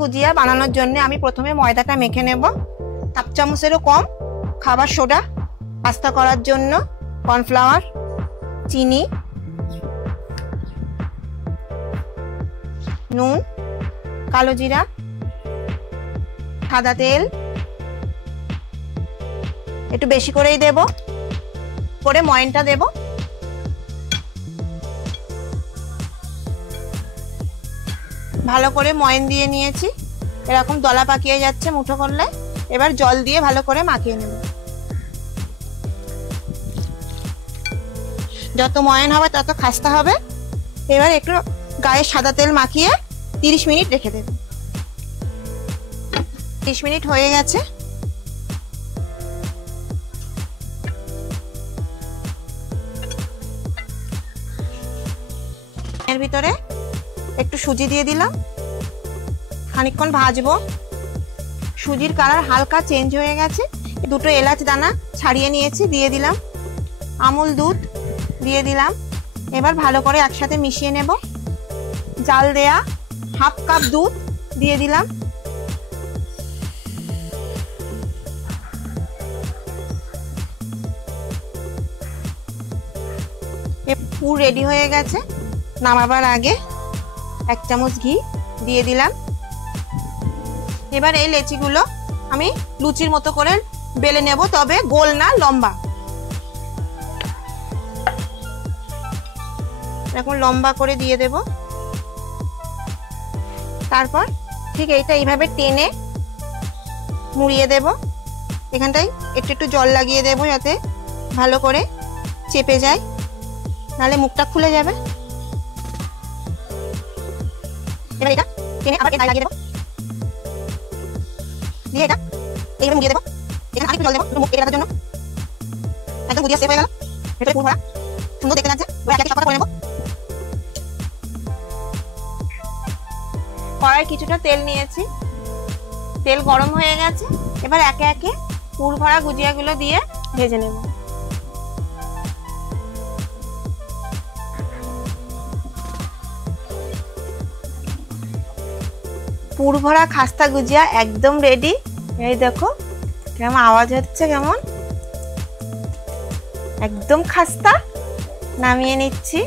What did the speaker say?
গুজিয়া বানানোর জন্য আমি প্রথমে ময়দাটা মেখে নেব। হাফ চামচেরও কম খাবার সোডা, পাস্তা করার জন্য কর্নফ্লাওয়ার, চিনি, নুন, কালো জিরা, সাদা তেল একটু বেশি করেই দেব, করে ময়নটা দেব। ভালো করে ময়ন দিয়ে নিয়েছি, এরকম দলা পাকিয়ে যাচ্ছে মুঠো করলে। এবার জল দিয়ে ভালো করে মাখিয়ে নেব। যত ময়ন হবে তত খাস্তা হবে। এবার একটু গায়ে সাদা তেল মাখিয়ে 30 মিনিট রেখে দেব। 30 মিনিট হয়ে গেছে। এর ভিতরে একটু সুজি দিয়ে দিলাম, খানিকক্ষণ ভাজবো। সুজির কালার হালকা চেঞ্জ হয়ে গেছে। দুটো এলাচ দানা ছাড়িয়ে নিয়েছি, দিয়ে দিলাম। আমুল দুধ দিয়ে দিলাম। এবার ভালো করে একসাথে মিশিয়ে নেব। জাল দেয়া হাফ কাপ দুধ দিয়ে দিলাম। পুর রেডি হয়ে গেছে। নামাবার আগে 1 চামচ ঘি দিয়ে দিলাম। এবার এই লেচিগুলো আমি লুচির মতো করে বেলে নেব, তবে গোল না, লম্বা। এরকম লম্বা করে দিয়ে দেব। তারপর ঠিক এইভাবে টেনে মুড়িয়ে দেব। এখানটায় একটু একটু জল লাগিয়ে দেব যাতে ভালো করে চেপে যায়, নাহলে মুখটা খুলে যাবে। এবার এটা টেনে আবার গায়ে লাগিয়ে দেব, দিয়ে এটা এইভাবে মুড়িয়ে দেব। এখানে আরেকটু জল দেব মুখ কেটে রাখার জন্য। একদম গুজিয়া সেভ হয়ে গেল। ভেতরে পুর ভরা, সুন্দর দেখতে লাগছে। এবার একে সবটা করে নেব। কড়াই কিছুটা তেল নিয়েছি, তেল গরম হয়ে গেছে। এবার একে একে পুর ভরা গুজিয়াগুলো দিয়ে ভেজে নেব। পুর ভরা খাস্তা গুজিয়া একদম রেডি। এই দেখো কেমন আওয়াজ হচ্ছে, কেমন একদম খাস্তা। নামিয়ে নিচ্ছি।